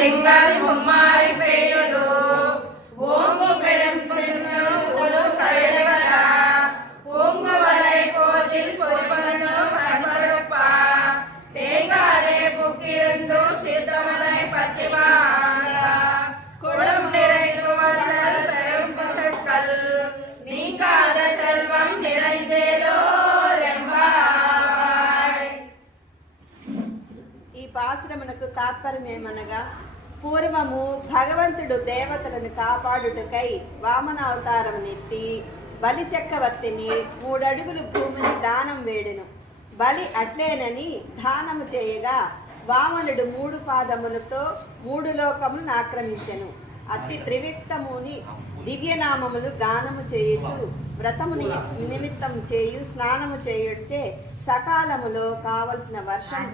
திங்கள் மும்மாறி பெய்யுது ஓங்கு பெரும் சின்னொடு கரைவரா பூங்குவளை போதில் பொய்பண்ணு கண்படுப்பா தேங்காதே புக்கிருந்து சீர்த்தமலை பத்திவாங்கா குளம் நிறைந்து வள்ளல் பெரும் பசக்கள் நீங்காத செல்வம் நிறைந்தேலோ పాశ్రమునకు తాత్పర్యమేమనగా పూర్వము భగవంతుడు దేవతలను కాపాడుటకై వామనావతారం నెత్తి బలి చక్రవర్తిని 3 అడుగులు భూమిని దానం వేడెను. బలి అట్లేనని దానము చేయగా వామనుడు 3 పాదములతో 3 లోకములను ఆక్రమించెను. అట్టి త్రివిక్తముని దివ్యనామములు గానము చేయొచ్చు వ్రతముని నిమిత్తం చేయు స్నానము చేయుచే సకాలములో కావలసిన వర్షం